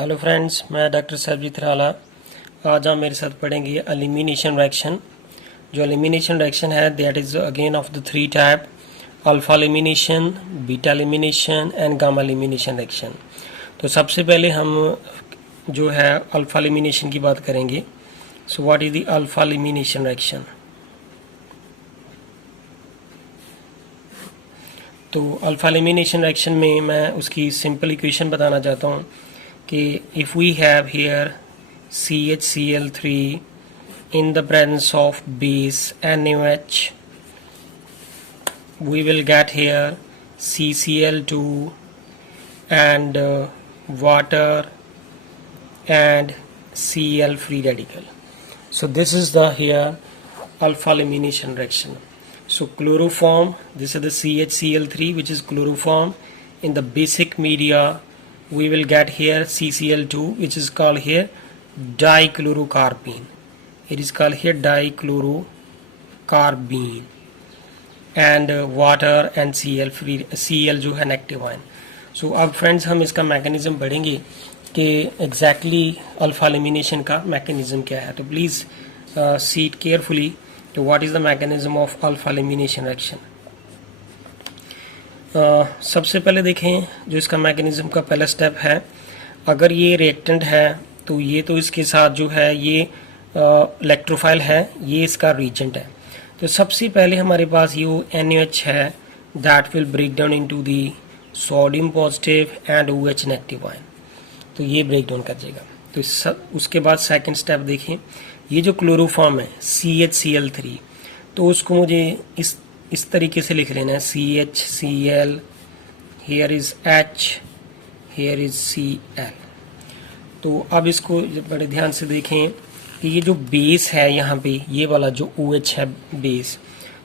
Hello friends, मैं doctor Sarabjit राला। आज आप मेरे साथ पढ़ेंगे एलिमिनेशन रिएक्शन। जो एलिमिनेशन रिएक्शन है that is again of the three type: alpha elimination, beta elimination and gamma elimination reaction. तो सबसे पहले हम जो है अल्फा एलिमिनेशन की बात करेंगे। So what is the alpha elimination reaction? तो अल्फा एलिमिनेशन रिएक्शन में मैं उसकी सिंपल इक्वेशन बताना चाहता हूँ कि if we have here CHCl3 in the presence of base NaOH, we will get here CCl2 and water and Cl free radical. So this is the here alpha elimination reaction. So chloroform, this is the CHCl3 which is chloroform. In the basic media we will get here CCl2 which is called here dichlorocarbene. It is called here dichlorocarbene and water and Cl जो है negative ion. सो अब friends हम इसका mechanism पढ़ेंगे कि exactly alpha elimination का mechanism क्या है। तो प्लीज़ सी इट केयरफुली तो what is the mechanism of alpha elimination reaction. सबसे पहले देखें जो इसका मैकेनिज्म का पहला स्टेप है, अगर ये रिएक्टेंट है तो ये तो इसके साथ जो है ये इलेक्ट्रोफाइल है, ये इसका रीजेंट है। तो सबसे पहले हमारे पास ये NaOH है that will break down into the sodium positive and OH negative ion, तो ये ब्रेक डाउन कर देगा। तो उसके बाद सेकंड स्टेप देखें, ये जो क्लोरोफॉर्म है CHCl3, तो उसको मुझे इस तरीके से लिख लेना है CHCl, here is H, here is Cl। तो अब इसको बड़े ध्यान से देखें कि ये जो बेस है यहाँ पे ये वाला जो OH है बेस,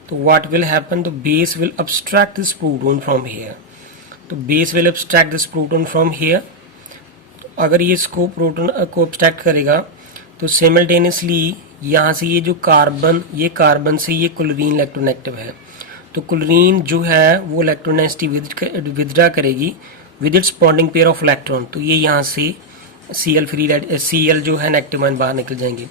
तो व्हाट विल हैपन, तो base will abstract this proton from here. तो base will abstract this proton from here. अगर ये इसको प्रोटॉन को अब्स्ट्रैक्ट करेगा तो सिमल्टेनियसली यहाँ से ये जो कार्बन, ये कार्बन से ये क्लोरीन इलेक्ट्रोनेगेटिव है, तो क्लोरीन जो है वो इलेक्ट्रोनेगेटिविटी विथड्रा करेगी with its bonding pair of electron. तो ये यहाँ से Cl जो है नेगेटिव आयन बाहर निकल जाएंगे।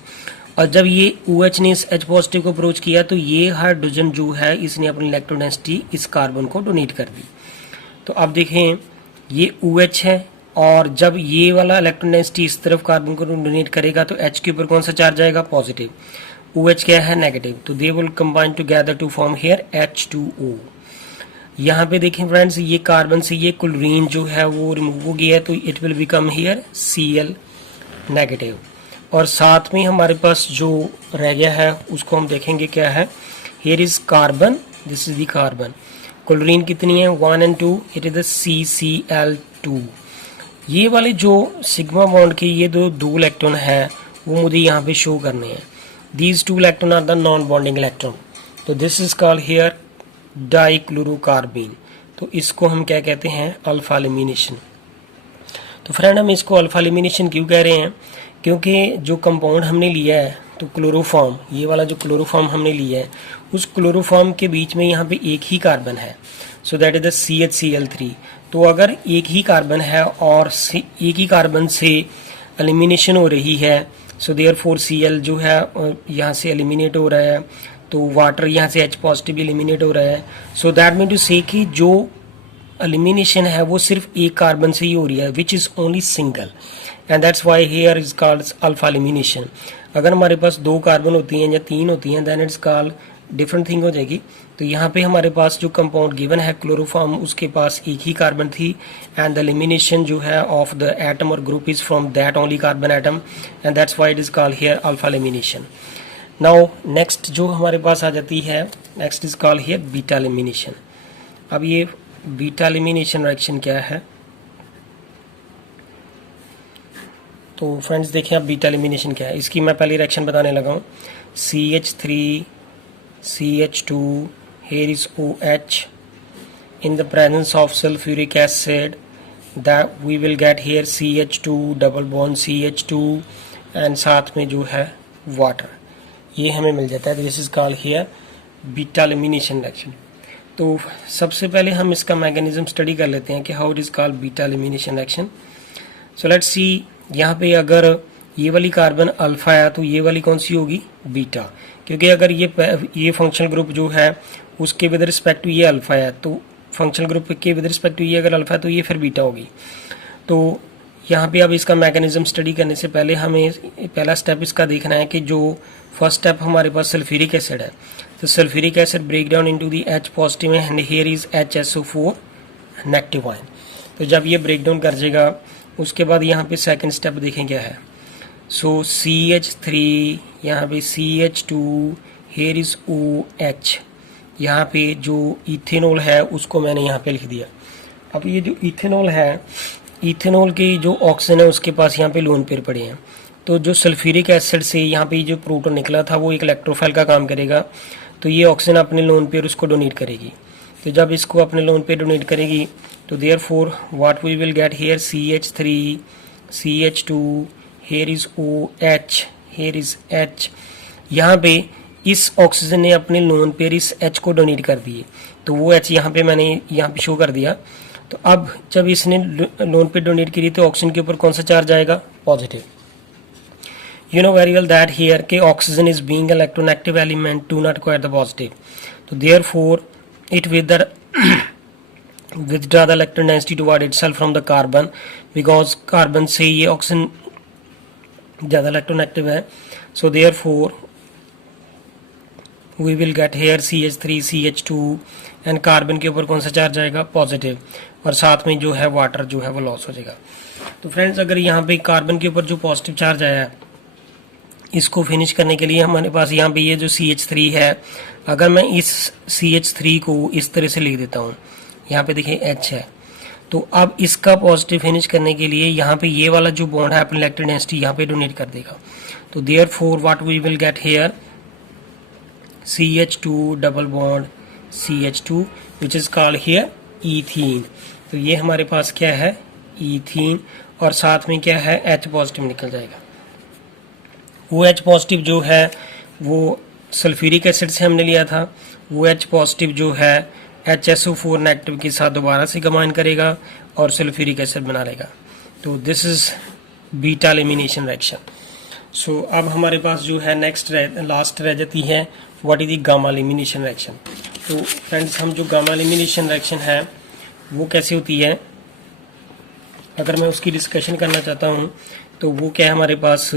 और जब ये OH ने इस H पॉजिटिव को अप्रोच किया तो ये हाइड्रोजन जो है इसने अपनी इलेक्ट्रोनेगेटिविटी इस कार्बन को डोनेट कर दी। तो अब देखें ये OH है और जब ये वाला इलेक्ट्रोनेगेटिविटी इस तरफ कार्बन को डोनेट करेगा तो H के ऊपर कौन सा चार्ज आएगा, पॉजिटिव। OH क्या है, नेगेटिव। तो they will combine together to form here H2O। यहाँ पे देखें फ्रेंड्स, ये कार्बन से ये क्लोरीन जो है वो रिमूव हो गया है तो it will become here Cl negative. और साथ में हमारे पास जो रह गया है उसको हम देखेंगे क्या है। Here is carbon, this is the carbon. Chlorine कितनी है, 1 and 2, it is the CCl2। ये वाले जो सिग्मा बॉन्ड के ये दो इलेक्ट्रॉन है वो मुझे यहाँ पे शो करने हैं। These two electrons are the non-bonding electron. तो this is called here डाइक्लोरोकार्बीन। तो इसको हम क्या कहते हैं, अल्फा एलिमिनेशन। तो फ्रेंड हम इसको अल्फा एलिमिनेशन क्यों कह रहे हैं, क्योंकि जो कंपाउंड हमने लिया है तो क्लोरोफॉर्म, ये वाला जो क्लोरोफॉर्म हमने लिया है उस क्लोरोफॉर्म के बीच में यहाँ पे एक ही कार्बन है, so that is the CHCl3। तो अगर एक ही कार्बन है और एक ही कार्बन से एलिमिनेशन हो रही है, सो देयरफॉर Cl जो है यहाँ से एलिमिनेट हो रहा है, तो वाटर यहाँ से H पॉजिटिव एलिमिनेट हो रहा है। सो दैट मीन टू से कि जो एलिमिनेशन है वो सिर्फ एक कार्बन से ही हो रही है, which is only single, and that's why here is called alpha elimination. अगर हमारे पास 2 कार्बन होती हैं या 3 होती हैं then it's called different thing हो जाएगी। तो यहाँ पे हमारे पास जो कंपाउंड गिवन है क्लोरोफॉर्म, उसके पास एक ही कार्बन थी एंड द एलिमिनेशन जो है ऑफ द एटम और group is from that only carbon atom, and that's why it is called here alpha elimination. Now next जो हमारे पास आ जाती है, next is called here beta elimination. अब ये बीटा एलिमिनेशन रिएक्शन क्या है, तो फ्रेंड्स देखिए अब बीटा एलिमिनेशन क्या है। इसकी मैं पहली रिएक्शन बताने लगा हूँ। CH3 CH2, here is OH in the presence of sulfuric acid, that we will get here CH2 double bond CH2 and साथ में जो है वाटर, ये हमें मिल जाता है। This is called here beta elimination reaction. तो सबसे पहले हम इसका मैकेनिज्म स्टडी कर लेते हैं कि how it is called beta elimination reaction. So let's see यहाँ पे अगर ये वाली कार्बन अल्फा है तो ये वाली कौन सी होगी, बीटा, क्योंकि अगर ये फंक्शनल ग्रुप जो है उसके विद रिस्पेक्ट टू ये अल्फा है, तो फंक्शनल ग्रुप के विद रिस्पेक्ट टू ये अगर अल्फा है तो ये फिर बीटा होगी। तो यहाँ पे अब इसका मैकेनिज्म स्टडी करने से पहले हमें पहला स्टेप इसका देखना है कि जो फर्स्ट स्टेप हमारे पास सल्फ्यूरिक एसिड है, तो sulphuric acid break down into the H positive and here is HSO4 negative ion. तो जब ये ब्रेक डाउन कर जाएगा उसके बाद यहाँ पे सेकंड स्टेप देखें क्या है। सो CH3, यहाँ पे CH2, हेयर इज OH, यहाँ पे जो इथेनॉल है उसको मैंने यहाँ पे लिख दिया। अब ये जो इथेनॉल है, इथेनॉल की जो ऑक्सीजन है उसके पास यहाँ पे लोन पेयर पड़े हैं, तो जो सल्फ्यूरिक एसिड से यहाँ पे जो प्रोटॉन निकला था वो एक इलेक्ट्रोफाइल का काम करेगा, तो ये ऑक्सीजन अपने लोन पेयर उसको डोनेट करेगी। तो जब इसको अपने लोन पेयर डोनेट करेगी तो therefore what we will get here CH3, CH2, here is OH, here is H। यहाँ पे इस ऑक्सीजन ने अपने लोन पेयर इस H को डोनेट कर दिए, तो वो H यहाँ पे मैंने यहाँ पे शो कर दिया। तो अब जब इसने लोन पेयर डोनेट करी तो ऑक्सीजन के ऊपर कौन सा चार्ज आएगा, positive. You know very well that here के oxygen is being electronegative element do not acquire the positive, तो therefore it withdraw the electron density toward itself from the carbon, because carbon से ये oxygen ज़्यादा electronegative है, so therefore we will get here CH3, CH2 and carbon के ऊपर कौन सा charge आएगा, पॉजिटिव, और साथ में जो है वाटर जो है वो लॉस हो जाएगा। तो फ्रेंड्स अगर यहाँ पे कार्बन के ऊपर जो पॉजिटिव चार्ज आया है इसको फिनिश करने के लिए हमारे पास यहाँ पे ये जो CH3 है, अगर मैं इस CH3 को इस तरह से लिख देता हूँ, यहाँ पे देखिए H है, तो अब इसका पॉजिटिव फिनिश करने के लिए यहाँ पे ये वाला जो बॉन्ड है अपनी इलेक्ट्रॉन डेंसिटी यहाँ पे डोनेट कर देगा। तो therefore what we will get here CH2 double bond CH2 which is called here ethene. तो ये हमारे पास क्या है, ईथीन, और साथ में क्या है, H पॉजिटिव निकल जाएगा। वो H पॉजिटिव जो है वो सल्फ्यूरिक एसिड से हमने लिया था, वो H पॉजिटिव जो है HSO4 नेगेटिव के साथ दोबारा से कंबाइन करेगा और सल्फ्यूरिक एसिड बना लेगा। तो this is beta elimination reaction. So अब हमारे पास जो है नेक्स्ट लास्ट रह जाती है what is the gamma elimination reaction. तो फ्रेंड्स हम जो गामा एलिमिनेशन रिएक्शन है वो कैसे होती है, अगर मैं उसकी डिस्कशन करना चाहता हूँ तो वो क्या है हमारे पास।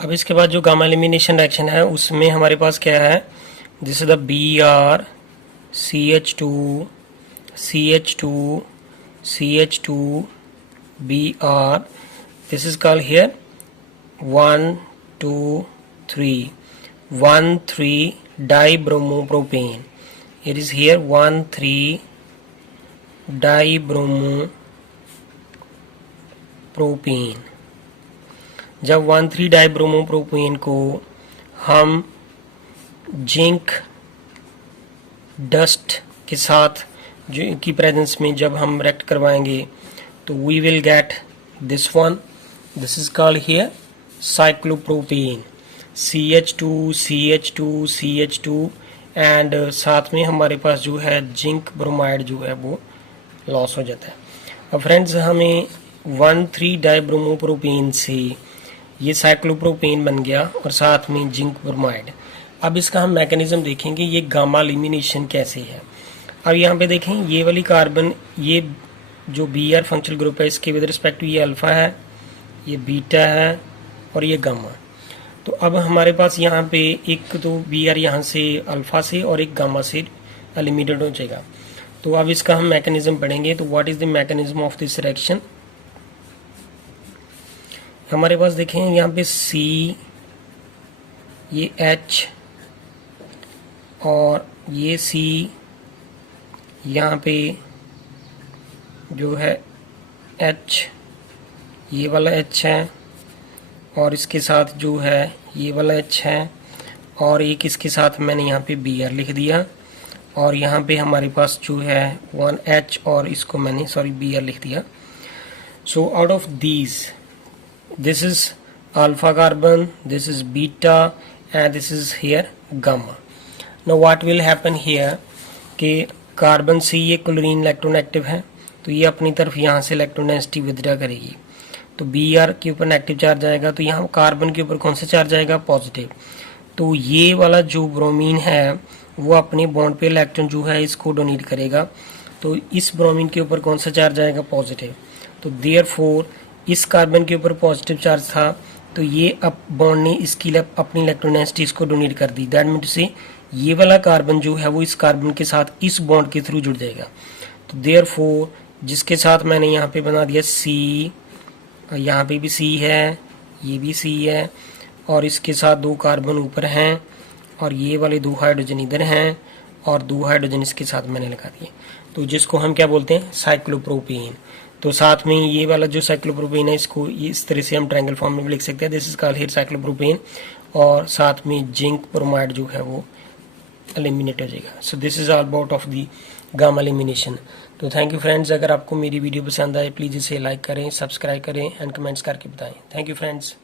अब इसके बाद जो गामा एलिमिनेशन रिएक्शन है उसमें हमारे पास क्या है, this is the Br CH2 CH2 CH2 Br, this is called here 1 2 3 1 3 dibromopropane. It is here 1 3 dibromopropane। जब 1,3 डाइब्रोमोप्रोपेन को हम जिंक डस्ट के साथ जो की प्रेजेंस में जब हम रिएक्ट करवाएंगे तो we will get this one, this is called here cyclopropane CH2 CH2 CH2 and साथ में हमारे पास जो है जिंक ब्रोमाइड जो है वो लॉस हो जाता है। अब फ्रेंड्स हमें 1,3 डाइब्रोमोप्रोपेन से ये साइक्लोप्रोपेन बन गया और साथ में जिंक ब्रोमाइड। अब इसका हम मैकेनिज्म देखेंगे ये गामा एलिमिनेशन कैसे है। अब यहाँ पे देखें ये वाली कार्बन, ये जो Br फंक्शनल ग्रुप है इसके विद रिस्पेक्ट टू ये अल्फा है, ये बीटा है और ये गामा। तो अब हमारे पास यहाँ पे एक तो Br यहाँ से अल्फा से और एक गामा से एलिमिनेटेड हो जाएगा। तो अब इसका हम मैकेनिज्म पढ़ेंगे। तो what is the mechanism of this reaction. हमारे पास देखें यहाँ पे C, ये H और ये C, यहाँ पे जो है H, ये वाला H है और इसके साथ जो है ये वाला H है और एक इसके साथ मैंने यहाँ पे Br लिख दिया और यहाँ पे हमारे पास जो है 1H और इसको मैंने Br लिख दिया। So out of these this is alpha carbon, this is beta and this is here gamma. Now what will happen here कि कार्बन सी ये क्लोरीन इलेक्ट्रोनेगेटिव है, तो ये अपनी तरफ यहाँ से इलेक्ट्रोनेगेटिविटी विथड्रा करेगी, तो बी आर के ऊपर नेगेटिव चार्ज आएगा, तो यहाँ कार्बन के ऊपर कौन सा चार्ज आएगा, पॉजिटिव। तो ये वाला जो ब्रोमीन है वो अपने बॉन्ड पे इलेक्ट्रॉन जो है इसको डोनेट करेगा, तो इस ब्रोमीन के ऊपर कौन सा चार्ज आएगा, पॉजिटिव। तो देयरफॉर इस कार्बन के ऊपर पॉजिटिव चार्ज था, तो ये अब बॉन्ड ने इसकी अपनी इलेक्ट्रोनेगेटिविटी इसको डोनेट कर दी। दैट मीन से ये वाला कार्बन जो है वो इस कार्बन के साथ इस बॉन्ड के थ्रू जुड़ जाएगा। तो देयरफॉर जिसके साथ मैंने यहाँ पे बना दिया सी, यहाँ पे भी सी है, ये भी सी है, और इसके साथ 2 कार्बन ऊपर हैं और ये वाले 2 हाइड्रोजन इधर हैं और 2 हाइड्रोजन इसके साथ मैंने लगा दिए, तो जिसको हम क्या बोलते हैं, साइक्लोप्रोपेन। तो साथ में ये वाला जो साइक्लोप्रोपेन है इसको इस तरह से हम ट्रायंगल फॉर्म में भी लिख सकते हैं, this is called here cyclopropane, और साथ में जिंक ब्रोमाइड जो है वो एलिमिनेट हो जाएगा। So this is all about of the gamma elimination. तो थैंक यू फ्रेंड्स, अगर आपको मेरी वीडियो पसंद आए प्लीज़ इसे लाइक करें, सब्सक्राइब करें एंड कमेंट्स करके बताएं। Thank you friends.